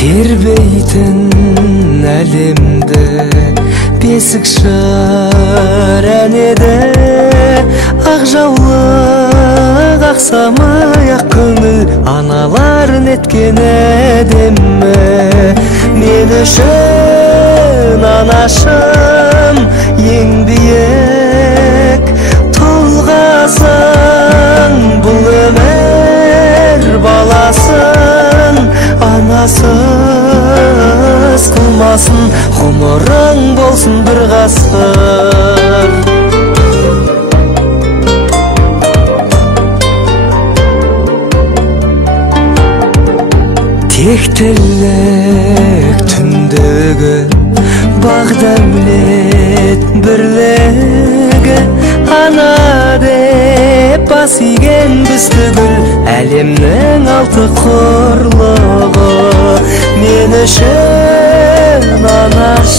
тербейтін әлемді бесік шыр әнеді. Ақ жаулық, ақ самай, ақ көңіл аналар неткен әдемі. Мен үшін анашым ең биік тұлғасың, бұл өмір баласын анасыз қылмасын, ғұмырың болсын бір ғасыр. Тектілік түндегі бақ дәулет бірлігі, ана деп бас иген біз түгіл әлемнің алты құрлығы. Мен үшін анаш